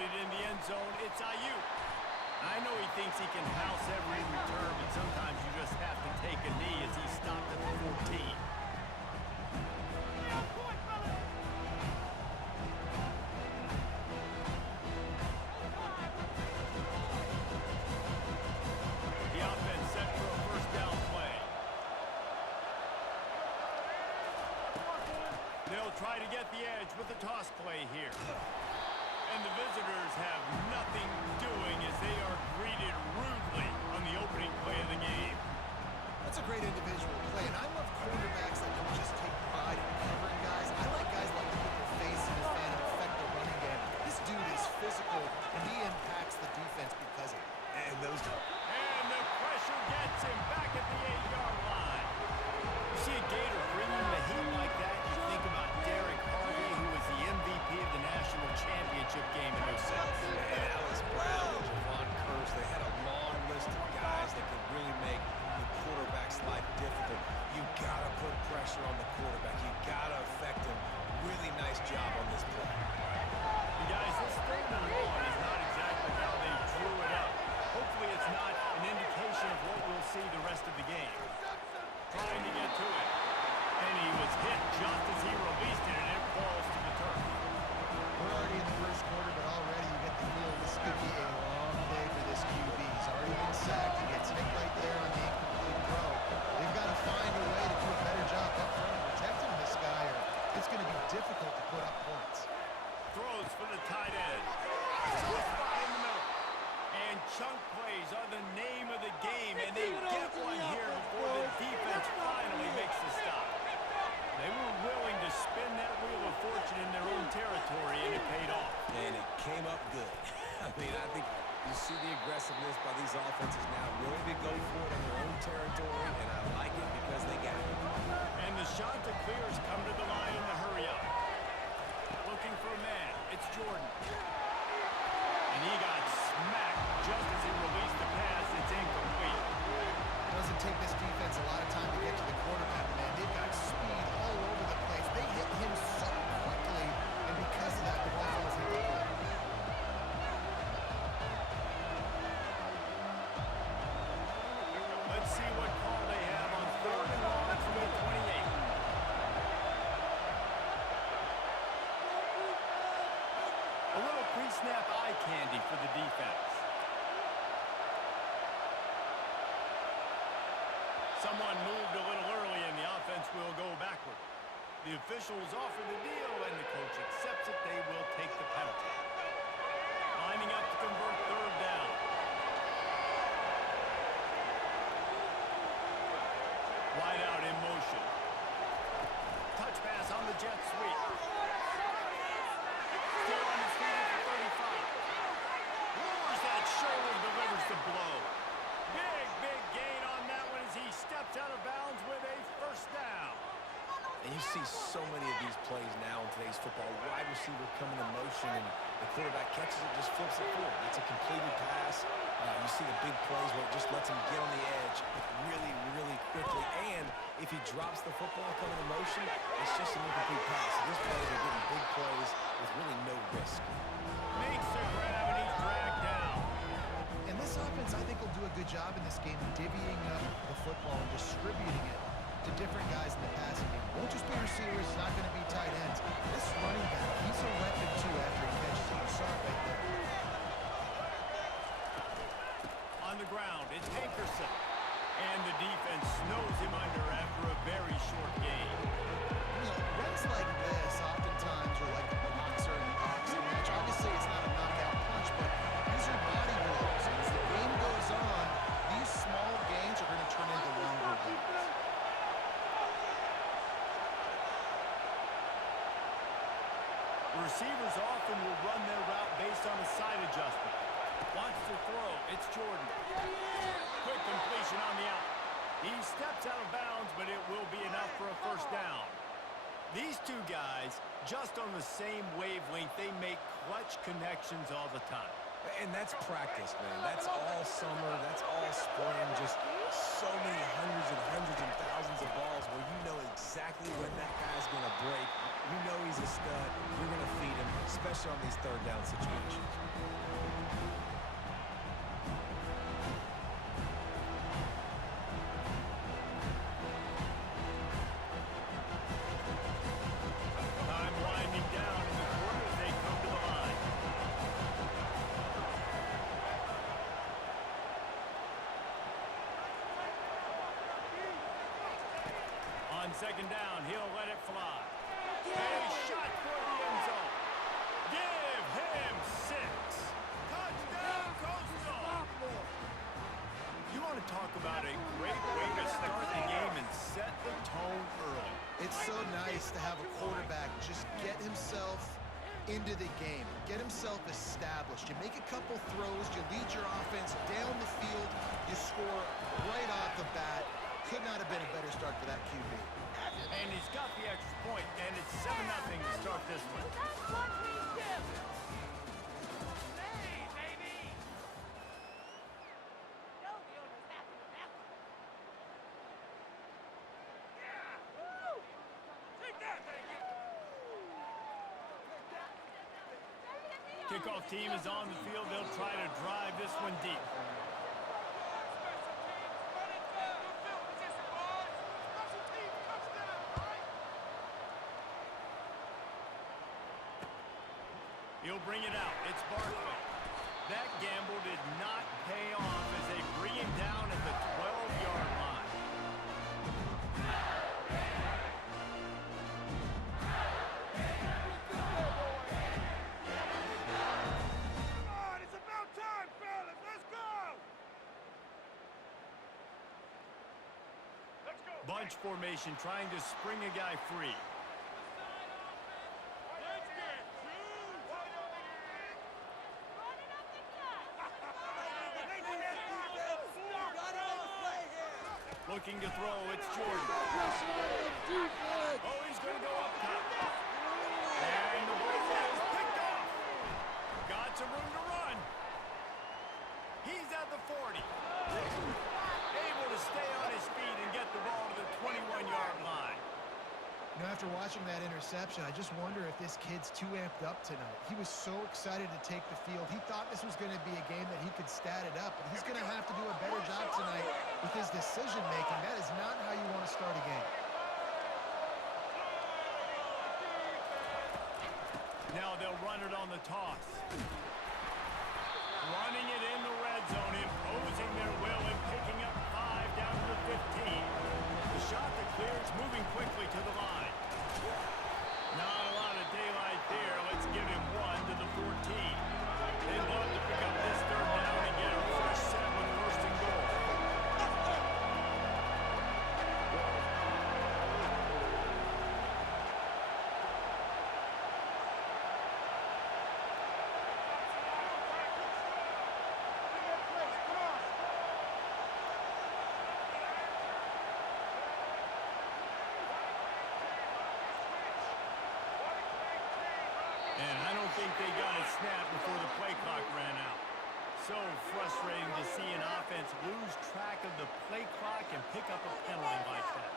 loaded in the end zone. It's Ayuk. I know he thinks he can house every return, but sometimes you just have to take a knee as he stopped at the 14. The offense set for a first down play. They'll try to get the edge with the toss play here. And the visitors have nothing doing as they are greeted rudely on the opening play of the game. That's a great individual play, and I love quarterbacks that can just take pride in covering guys. I like guys like to put their face in the fan and affect the running game. This dude is physical, and he impacts the defense because of it. And the pressure gets him back at the 8-yard line. You see a Gator bringing the heat like that, you think about Derek Harvey, who was the MVP of the national championship game in 06. And Alice Brown and Javon Curse, they had a long list of guys that could really make the quarterback's life difficult. You got to put pressure on the quarterback. You got to affect him. Really nice job on this play. And guys, this third and long is not exactly how they drew it up. Hopefully it's not an indication of what we'll see the rest of the game. Trying to get to it. And he was hit just as he released it, and it falls to the turf. We're already in the first quarter, but already you get the feel this could be a long day for this QB. He's already been sacked. He gets hit right there on the incomplete throw. They've got to find a way to do a better job up front of protecting this guy, or it's going to be difficult to put up points. Throws for the tight end. To a spot in the middle. And chunk plays are the name of the game, and they get one here before the defense finally makes the stop. They were willing to spin that wheel of fortune in their own territory, and it paid off. And it came up good. I mean, I think you see the aggressiveness by these offenses now, willing to go for it in their own territory, and I like it because they got it. And the shot to clear has come to the line in the hurry up. Looking for a man. It's Jordan. And he got smacked just as he released the pass. It's incomplete. It doesn't take this defense a lot of time to get to the quarterback, man. They've got speed all over the place. They hit him so quickly, and because of that, the ball falls incomplete. Let's see what call they have on third and long from the 28. A little pre-snap eye candy for the defense. Someone moved a little early and the offense will go backward. The officials offer the deal and the coach accepts it. They will take the penalty. Lining up to convert third down. Wide out in motion. Touch pass on the jet sweep. Still on his feet at the 35. Lowers that shoulder, delivers the blow. Big gain on that one as he steps out of bounds with a first down. And you see so many of these plays now in today's football. Wide receiver coming in motion, and the quarterback catches it, just flips it forward. It's a completed pass. You see the big plays where it just lets him get on the edge really quickly. And if he drops the football coming in motion, it's just an incomplete pass. So these players are getting big plays with really no risk. Makes the grab, and he's dragged down. And this offense, I think, will do a good job in this game divvying up the football and distributing it to different guys in the passing game. It won't just be receivers, it's not going to be tight ends. This running back, he's a weapon too after he catches it. You saw it right there. On the ground, it's Hankerson. And the defense snows him under after a very short game. You know, runs like this oftentimes are like a boxer in a boxing match. Obviously, it's not a knockout punch, but these are body blows. And as the game goes on, these small gains are going to turn into longer gains. Receivers often will run their route based on a side adjustment. Wants to throw. It's Jordan. Quick completion on the out. He steps out of bounds, but it will be enough for a first down. These two guys, just on the same wavelength, they make clutch connections all the time. And that's practice, man. That's all summer. That's all spring. Just so many hundreds and thousands of balls where you know exactly when that guy's going to break. You know he's a stud. You're going to feed him, especially on these third down situations. Time winding down in the quarter as they come to the line. On second down, he'll let it fly. A shot for the end zone. Give him 6. Touchdown, Coastal. You want to talk about a great way to start the game and set the tone early. It's so nice to have a quarterback just get himself into the game, get himself established. You make a couple throws, you lead your offense down the field, you score right off the bat. Could not have been a better start for that QB. And he's got the extra point, and it's 7-0 to start this one. That's what we do. Kickoff team is on the field. They'll try to drive this one deep. He'll bring it out. It's Barkley. That gamble did not pay off as they bring him down at the 12-yard line. Bunch formation trying to spring a guy free. Looking to throw, it's Jordan. Oh, he's going to go up top. And the ball is picked off. Got some room to run. He's at the 40. Able to stay on his feet and get the ball to the 21-yard line. You know, after watching that interception, I just wonder if this kid's too amped up tonight. He was so excited to take the field. He thought this was going to be a game that he could stat it up, but he's going to have to do a better job tonight with his decision-making. That is not how you want to start a game. Now they'll run it on the toss. Running it in the red zone, imposing their will and picking up 5 down to the 15. The shot that clears, moving quickly to the line. Not a lot of daylight there. Let's give him 1 to the 14. They'd love to pick up this third down and get a fresh set with first and goal. And I don't think they got a snap before the play clock ran out. So frustrating to see an offense lose track of the play clock and pick up a penalty like that.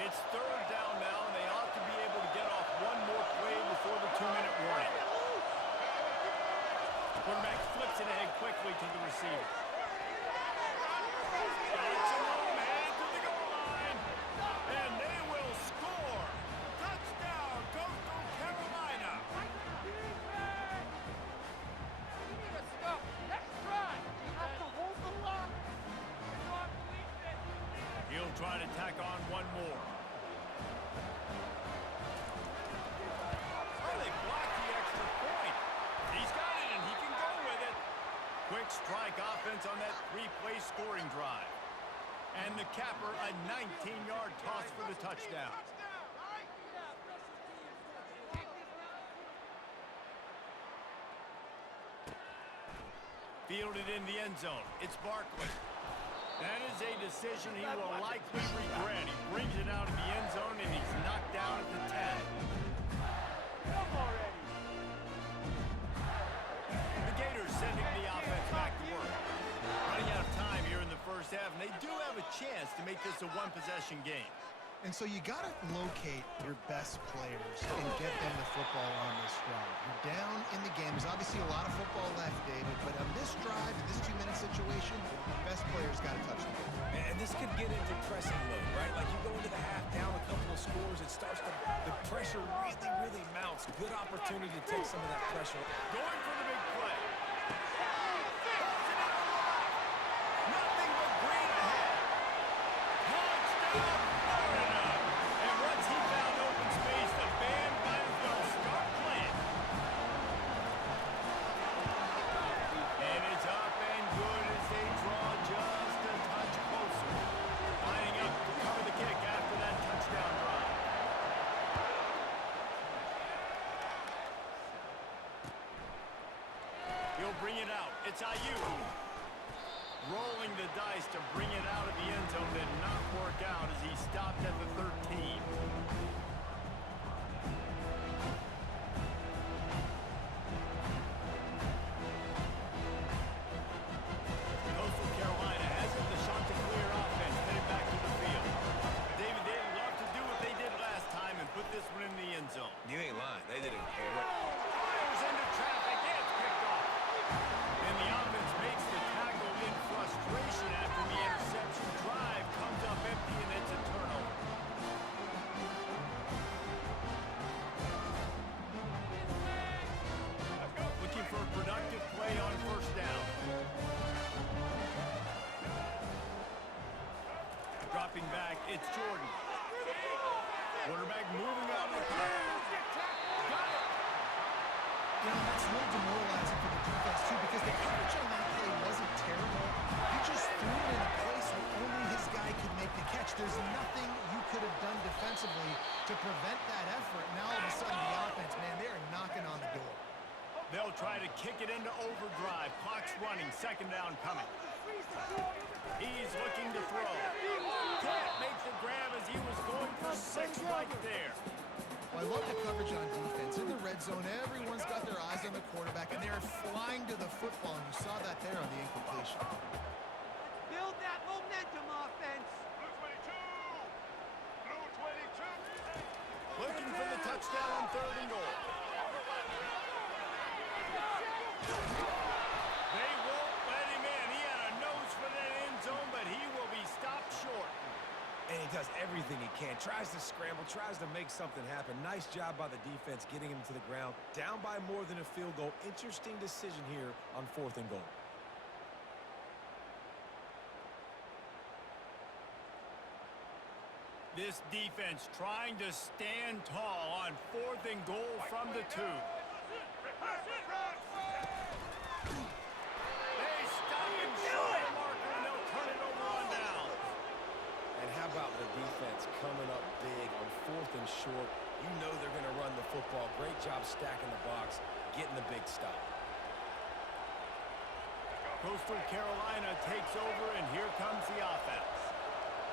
It's third down now, and they ought to be able to get off one more play before the 2-minute warning. Quarterback flips it ahead quickly to the receiver. Got some room, head to the goal line, and they will score. Touchdown, Coastal Carolina. He'll try to tack on one more. Oh, they blocked the extra point. He's got it, and he can go with it. Quick strike offense on that 3-play scoring drive. And the capper, a 19-yard toss for the touchdown. Fielded in the end zone. It's Barkley. That is a decision he will likely regret. He brings it out of the end zone, and he's knocked down at the 10. The Gators sending the offense back to work. Running out of time here in the first half, and they do have a chance to make this a one-possession game. And so you got to locate your best players and get them the football on this drive. You're down in the game. There's obviously a lot of football left, David, but on this drive, in this 2-minute situation, best players got to touch the ball. And this could get into pressing mode, right? Like you go into the half down a couple of scores, it starts to, the pressure really, really mounts. Good opportunity to take some of that pressure. Going for the big play. Nothing but green ahead. Touchdown, Florida. And once he found open space, the band might as well start playing. And it's up and good as they draw just a touch closer. Lining up to cover the kick after that touchdown drive. He'll bring it out. It's Ayuk. Rolling the dice to bring it out of the end zone did not work out as he stopped at the 13. Coastal Carolina has it. The shot to clear offense headed back to the field. David, they'd love to do what they did last time and put this one in the end zone. You ain't lying. They didn't care. Fires into traffic. It's picked off. And the offense makes the tackle in frustration after the interception. Drive comes up empty, and it's a turnover. Looking for a productive play on first down. Dropping back, it's Jordan. Quarterback moving out of the pocket. Got it. You know, that's a little demoralizing for the defense, too, because the coverage on that play wasn't terrible. He just threw it in a place where only his guy could make the catch. There's nothing you could have done defensively to prevent that effort. Now, all of a sudden, the offense, man, they are knocking on the door. They'll try to kick it into overdrive. Clock's running. Second down coming. He's looking to throw. Can't make the grab as he was going for 6 right there. Well, I love the coverage on defense. In the red zone, everyone's got their eyes on the quarterback, and they're flying to the football, and you saw that there on the incompletion. Build that momentum, offense. Blue 22. Looking for the touchdown on 3rd and goal. They won't let him in. He had a nose for that end zone, but he will be stopped short. And he does everything he can. Tries to scramble, tries to make something happen. Nice job by the defense getting him to the ground. Down by more than a field goal. Interesting decision here on 4th and goal. This defense trying to stand tall on 4th and goal from the 2. They stop him short of the marker, and they'll turn it over on downs. And how about the defense coming up big on 4th and short? You know they're going to run the football. Great job stacking the box, getting the big stop. Coastal Carolina takes over, and here comes the offense.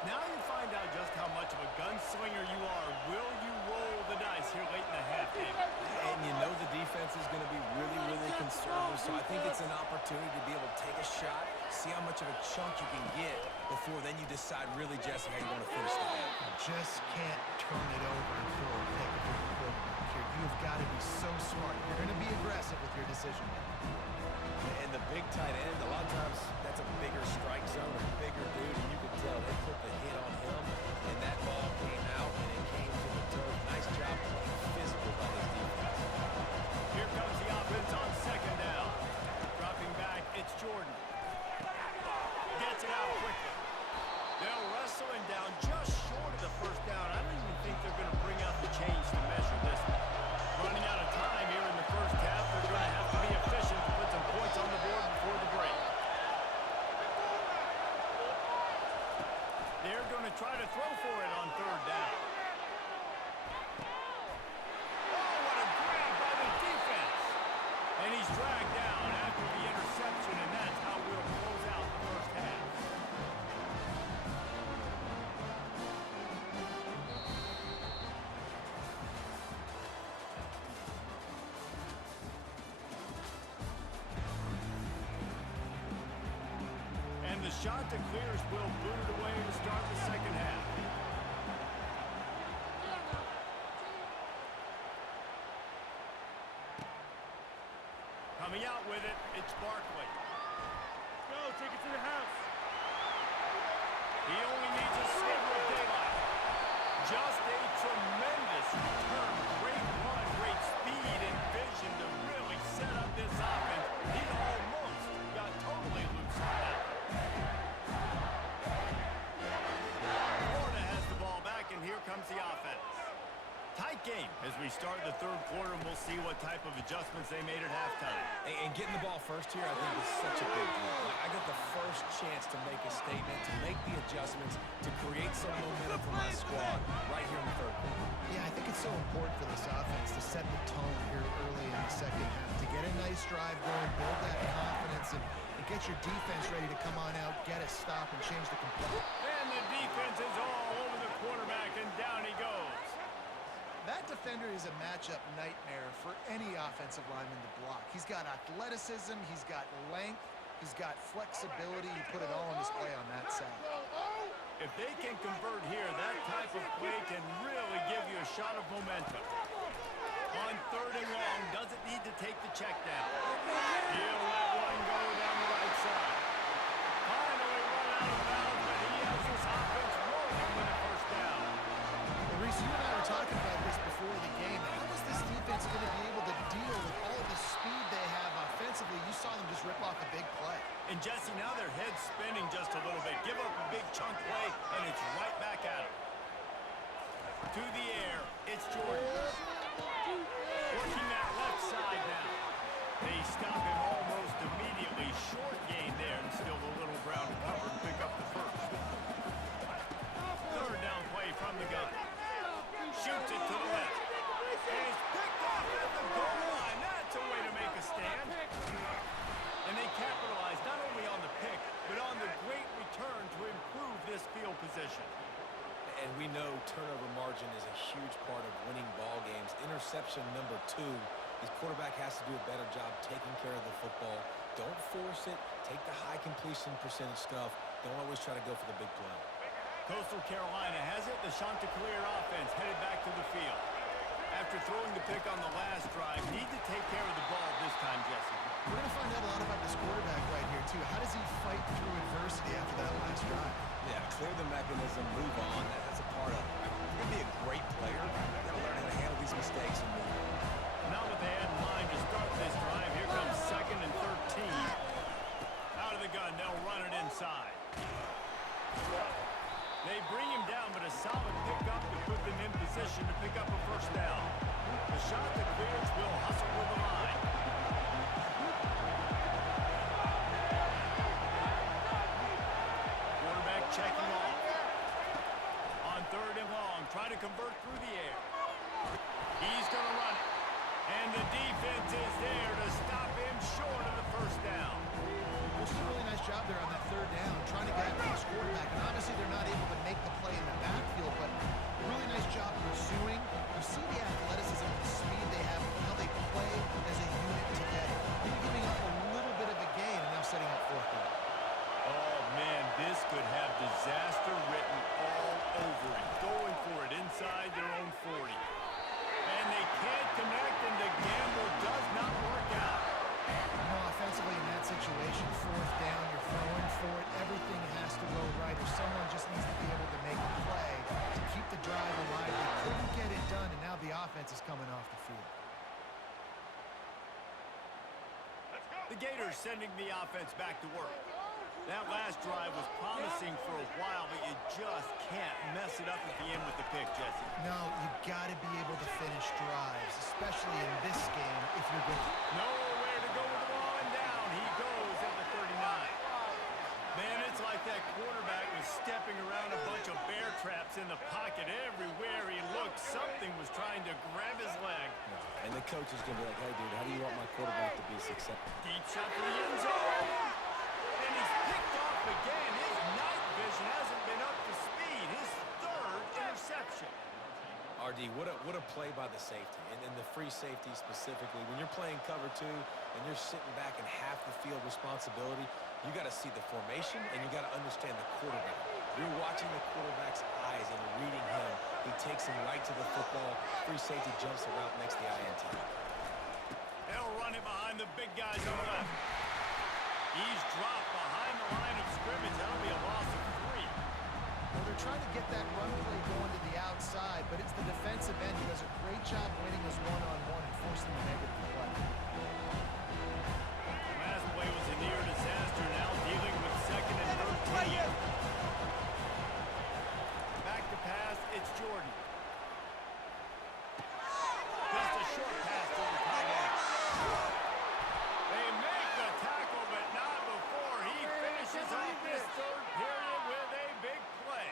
Now you find out just how much of a gunslinger you are. Will you roll the dice here late in the half, David? And you know the defense is going to be really, really conservative, so I think it's an opportunity to be able to take a shot, see how much of a chunk you can get before then you decide really just how you want to finish the game. Just can't turn it over and throw a pick if you're the quarterback here. You've got to be so smart. You're going to be aggressive with your decision making. And the big tight end, a lot of times that's a bigger strike zone, a bigger dude, and you can tell they put the hit on him, and that ball came out, and it came to the turf. Nice job playing physical by this defense. Here comes the offense on 2nd down. Dropping back, it's Jordan. Gets it out quickly. They'll wrestle him down just short of the 1st down. I don't even think they're going to bring out the chains to measure this one. Running out of time here in the 1st half. They're going to have to be efficient to put some points on the board before the break. They're going to try to throw for it on 3rd down. Oh, what a grab by the defense. And he's dragged down after the interception, and that's how we'll close out the 1st half. And the shot to clears will boot it away to start the 2nd half. Coming out with it, it's Barkley. Go, take it to the house. He only needs a sliver of daylight. Just a tremendous return. Great run, great speed and vision to really set up this offense. He almost got totally loose on that. Florida has the ball back, and here comes the offense. Tight game as we start the third quarter, and we'll see what type of adjustments they made at halftime. And getting the ball first here, I think, is such a big deal. Like, I got the first chance to make a statement, to make the adjustments, to create some momentum for my squad right here in the third quarter. Yeah, I think it's so important for this offense to set the tone here early in the second half, to get a nice drive going, build that confidence, and get your defense ready to come on out, get a stop, and change the complexion. And the defense is all over the quarterback, and down he goes. That defender is a matchup nightmare for any offensive lineman to block. He's got athleticism, he's got length, he's got flexibility. You put it all on display on that side. If they can convert here, that type of play can really give you a shot of momentum. On third and long, doesn't need to take the check down. He'll let one go down the right side. Finally run out of bounds, but he has this offense rolling with a first down. Well, Reese, you and I were talking about this before the game. How is this defense going to be able to deal with all the speed they have offensively? You saw them just rip off a big play. And Jesse, now their head's spinning just a little bit. Give up a big chunk play, and it's right back at him. To the air, it's Jordan. Working that left side now. They stop him almost immediately. Short gain there, and still a little ground cover to pick up the first. Third down play from the gun. Shoots it to the left. And it's picked off at the goal line. That's a way to make a stand. And they capitalize not only on the pick, but on the great return to improve this field position. And we know turnover margin is a huge part of winning ball games. Interception number 2. His quarterback has to do a better job taking care of the football. Don't force it. Take the high completion percentage stuff. Don't always try to go for the big play. Coastal Carolina has it. The Chanticleer offense headed back to the field. After throwing the pick on the last drive, need to take care of the ball this time, Jesse. We're going to find out a lot about this quarterback right here, too. How does he fight through adversity after that last drive? Yeah, clear the mechanism, move on. That's a part of it. If you're going to be a great player, you've got to learn how to handle these mistakes and move on. Now what they had in mind to start this drive, here comes 2nd and 13. Out of the gun, they'll run it inside. They bring him down, but a solid pickup to put them in position to pick up a first down. The Chanticleers will hustle with the line. Quarterback checking off. On third and long, trying to convert through the air. He's going to run it. And the defense is there to stop him short of the first down. Just a really nice job there on that third down, trying to get after this quarterback. And obviously they're not able to make the play in the backfield, but really nice job pursuing. You see the athleticism and the speed they have, how they play as a unit together. Maybe giving up a little bit of a gain and now setting up fourth down. Oh, man, this could have disaster written all over it. Going for it inside their own 40. And they can't connect, and the gamble does not work out. You know, offensively in that situation, fourth down, you're throwing for it. Everything has to go right, or someone just needs to be able to make a play to keep the drive alive. They couldn't get it done, and now the offense is coming off the field. The Gators sending the offense back to work. That last drive was promising for a while, but you just can't mess it up at the end with the pick, Jesse. No, you got to be able to finish drives, especially in this game if you're going to. Nowhere to go with the ball, and down he goes at the 39. Man, it's like that quarterback was stepping around a bunch of bear traps in the pocket. Everywhere he looked, something was trying to grab his leg. And the coach is going to be like, hey, dude, how do you want my quarterback to be successful? Deep shot for the end zone. And he's picked off again. His night vision hasn't been up to speed. His third interception. RD, what a play by the safety, and the free safety specifically. When you're playing cover 2 and you're sitting back in half the field responsibility, you got to see the formation and you got to understand the quarterback. You're watching the quarterback's eyes and reading him. He takes him right to the football. Free safety jumps the route, makes the INT. They'll run it behind the big guys on the left. He's dropped behind the line of scrimmage. That'll be a loss of 3. Well, they're trying to get that run play going to the outside, but it's the defensive end who does a great job winning his one-on-one and forcing the negative play. Last play was a near disaster. Now dealing with 2nd and 13. Back to pass. It's Jordan. Just a short pass to the tight end. They make the tackle, but not before he finishes off this 3rd period with a big play.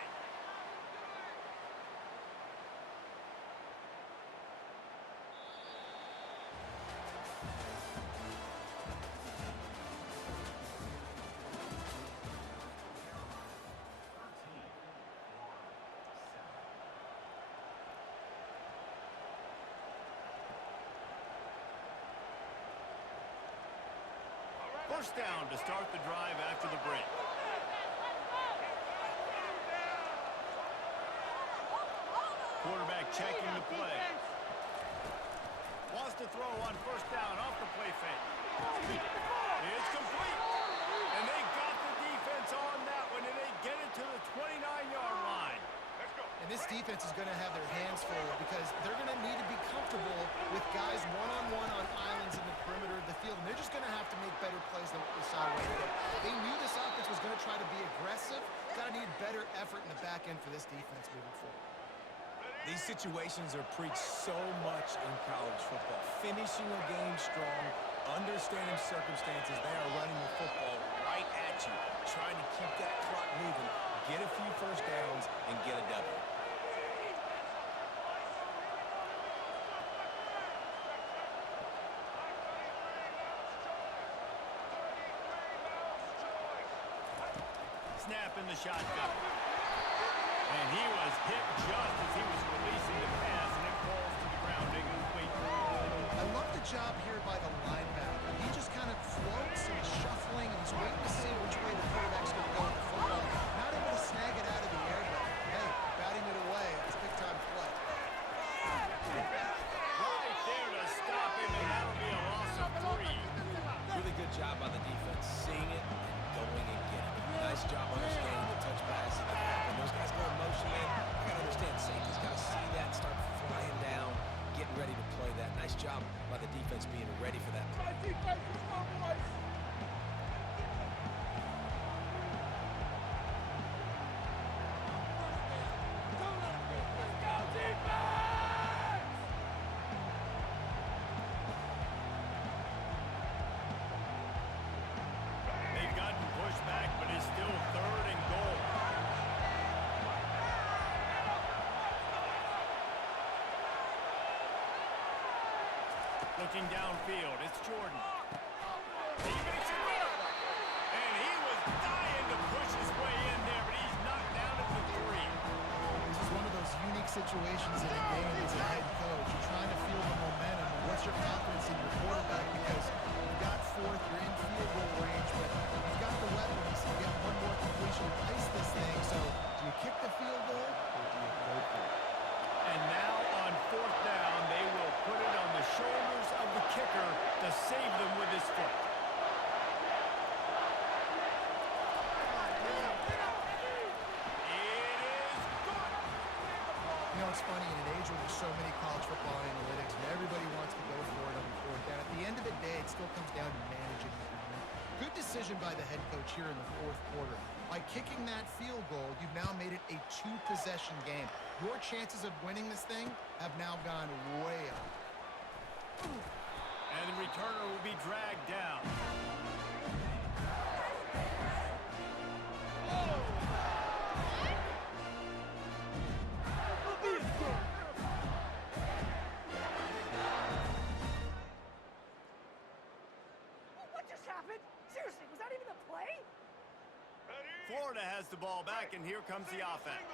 First down to start the drive after the break. Quarterback checking the play. Wants to throw on first down off the play fake. It's complete. And they got the defense on that one, and they get it to the 29-yard line. And this defense is going to have their hands full because they're going to need to be comfortable with guys one-on-one on islands in the perimeter of the field. And they're just going to have to make better plays than what we saw right there. They knew this offense was going to try to be aggressive. Got to need better effort in the back end for this defense moving forward. These situations are preached so much in college football. Finishing a game strong, understanding circumstances. They are running the football right at you, trying to keep that clock moving, get a few first downs, and get a W. Snap in the shotgun. And he was hit just as he was releasing the pass, and it falls to the ground incomplete. I love the job here by the linebacker. He just kind of floats and is shuffling, and he's waiting to see which way the quarterback's going to go with the football. Not able to snag it out of the air, but hey, batting it away. It's a big-time play. Right there to stop him, and that'll be a loss of 3. Really good job by the defense, seeing it and going and getting it. Nice job understanding the touch passes that happen. Those guys go in motion, man. I got to understand, safety's got to see that, start flying down, getting ready to play that. Nice job by the defense being ready for that play. They've gotten pushed back, but it's still 3rd and goal. Looking downfield, it's Jordan. He makes it work. And he was dying to push his way in there, but he's knocked down at the 3. This is one of those unique situations in a game as a head coach. You're trying to feel the momentum, and what's your confidence in your quarterback? Because you've got 4th, you're in field goal range, but you've got the weapons to get one more completion to ice this thing. So do you kick the field goal, or do you go for it? And now on 4th down, they will put it on the shoulders of the kicker to save them with his foot. You know, it's funny, in an age where there's so many college football analytics and everybody wants to go for it on 4th down, at the end of the day, it still comes down to managing the game. Good decision by the head coach here in the 4th quarter. By kicking that field goal, you've now made it a 2-possession game. Your chances of winning this thing have now gone way up. And the returner will be dragged down. What just happened? Seriously, was that even a play? Florida has the ball back, and here comes the offense.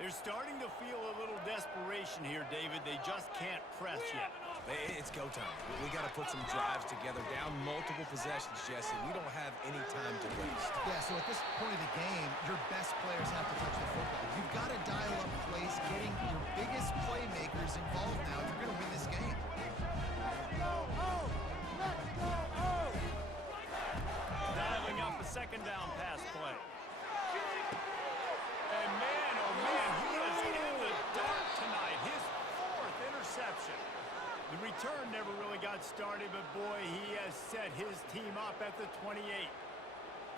They're starting to feel a little desperation here, David. They just can't press yet. It's go time. We got to put some drives together, down multiple possessions, Jesse. We don't have any time to waste. Yeah, so at this point of the game, your best players have to touch the football. You've got to dial up plays, getting your biggest playmakers involved now if you're going to win this game. return never really got started, but boy, he has set his team up at the 28.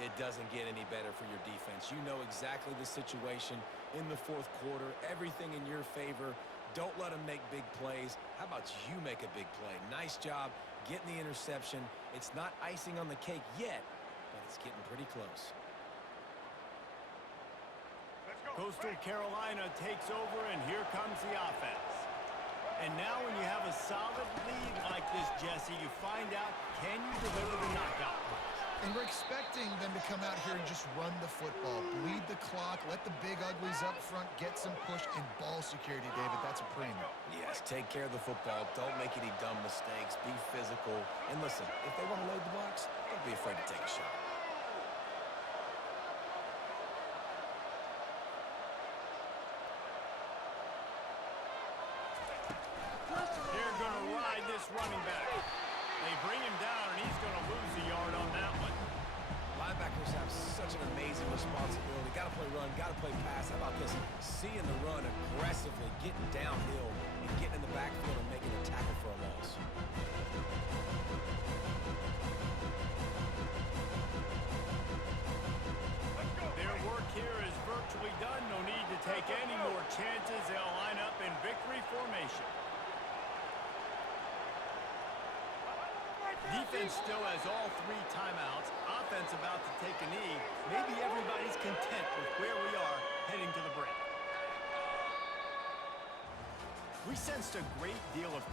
It doesn't get any better for your defense. You know exactly the situation in the fourth quarter. Everything in your favor. Don't let them make big plays. How about you make a big play? Nice job getting the interception. It's not icing on the cake yet, but it's getting pretty close. Coastal Carolina takes over, and here comes the offense. And now when you have a solid lead like this, Jesse, you find out, can you deliver the knockout punch? And we're expecting them to come out here and just run the football, bleed the clock, let the big uglies up front, get some push and ball security, David. That's a premium. Yes, take care of the football. Don't make any dumb mistakes. Be physical. And listen, if they want to load the box, don't be afraid to take a shot. They're going to ride this running back. They bring him down, and he's going to lose a yard on that one. Linebackers have such an amazing responsibility. Got to play run, got to play pass. How about this? Seeing the run aggressively, getting downhill, and getting in the backfield and making a tackle for a loss. Their work here is virtually done. No need to take any more chances. They'll line up in victory formation. Defense still has all 3 timeouts. Offense about to take a knee. Maybe everybody's content with where we are heading to the break. We sensed a great deal of